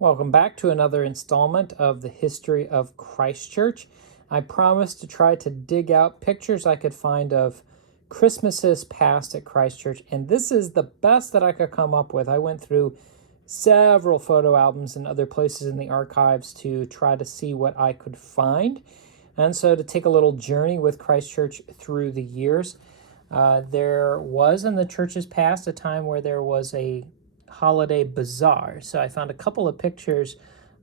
Welcome back to another installment of the history of Christ Church. I promised to try to dig out pictures I could find of Christmases past at Christ Church, and this is the best that I could come up with. I went through several photo albums and other places in the archives to try to see what I could find. And so to take a little journey with Christ Church through the years, there was in the church's past a time where there was a holiday bazaar. So I found a couple of pictures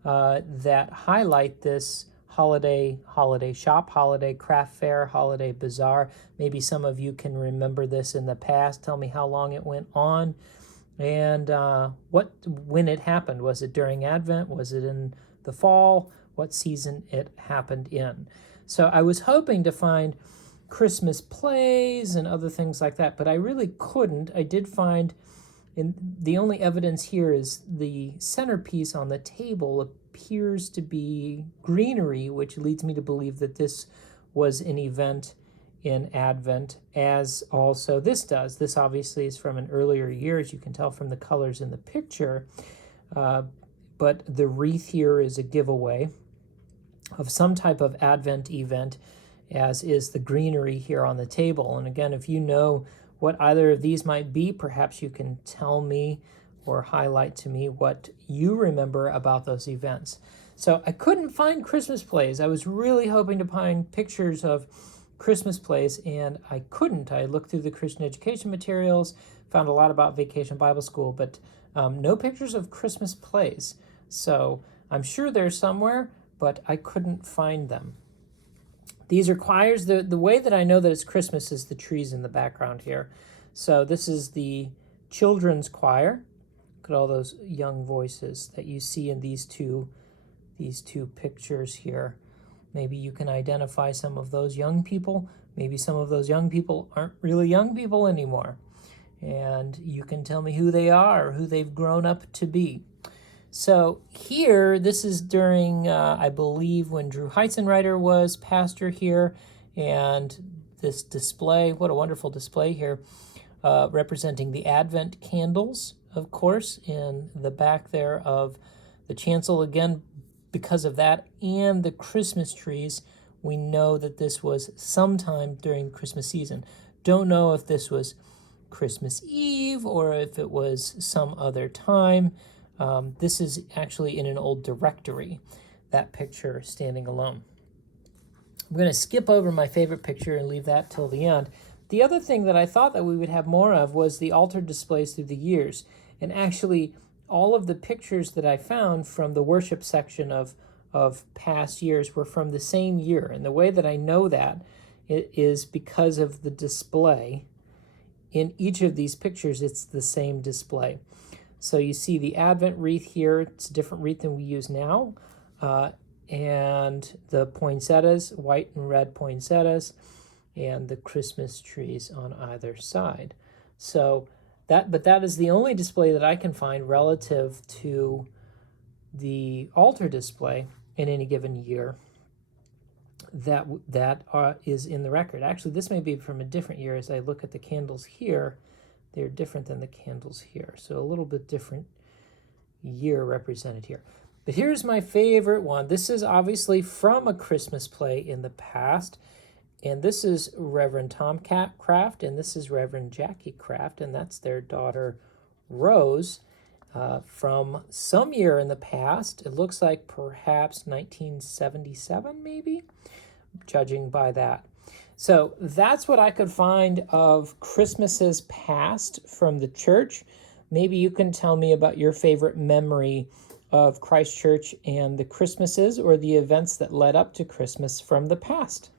that highlight this holiday shop, holiday craft fair, holiday bazaar. Maybe some of you can remember this in the past. Tell me how long it went on and when it happened. Was it during Advent? Was it in the fall? What season it happened in? So I was hoping to find Christmas plays and other things like that, but I really couldn't. I did find, and the only evidence here is the centerpiece on the table appears to be greenery, which leads me to believe that this was an event in Advent, as also this does. This obviously is from an earlier year, as you can tell from the colors in the picture, but the wreath here is a giveaway of some type of Advent event, as is the greenery here on the table. And again, if you know what either of these might be, perhaps you can tell me or highlight to me what you remember about those events. So I couldn't find Christmas plays. I was really hoping to find pictures of Christmas plays, and I couldn't. I looked through the Christian education materials, found a lot about Vacation Bible School, but no pictures of Christmas plays. So I'm sure they're somewhere, but I couldn't find them. These are choirs. The way that I know that it's Christmas is the trees in the background here. So this is the children's choir. Look at all those young voices that you see in these two pictures here. Maybe you can identify some of those young people. Maybe some of those young people aren't really young people anymore. And you can tell me who they are, or who they've grown up to be. So here, this is during, I believe, when Drew Heitzenreiter was pastor here, and this display, what a wonderful display here, representing the Advent candles, of course, in the back there of the chancel. Again, because of that, and the Christmas trees, we know that this was sometime during the Christmas season. Don't know if this was Christmas Eve or if it was some other time. This is actually in an old directory, that picture standing alone. I'm going to skip over my favorite picture and leave that till the end. The other thing that I thought that we would have more of was the altar displays through the years. And actually, all of the pictures that I found from the worship section of past years were from the same year. And the way that I know that it is because of the display. In each of these pictures, it's the same display. So you see the Advent wreath here. It's a different wreath than we use now. And the poinsettias, white and red poinsettias, and the Christmas trees on either side. So that is the only display that I can find relative to the altar display in any given year that is in the record. Actually, this may be from a different year. As I look at the candles here, they're different than the candles here. So a little bit different year represented here. But here's my favorite one. This is obviously from a Christmas play in the past. And this is Reverend Tom Kraft, and this is Reverend Jackie Kraft, and that's their daughter, Rose, from some year in the past. It looks like perhaps 1977, maybe, judging by that. So that's what I could find of Christmases past from the church. Maybe you can tell me about your favorite memory of Christ Church and the Christmases or the events that led up to Christmas from the past.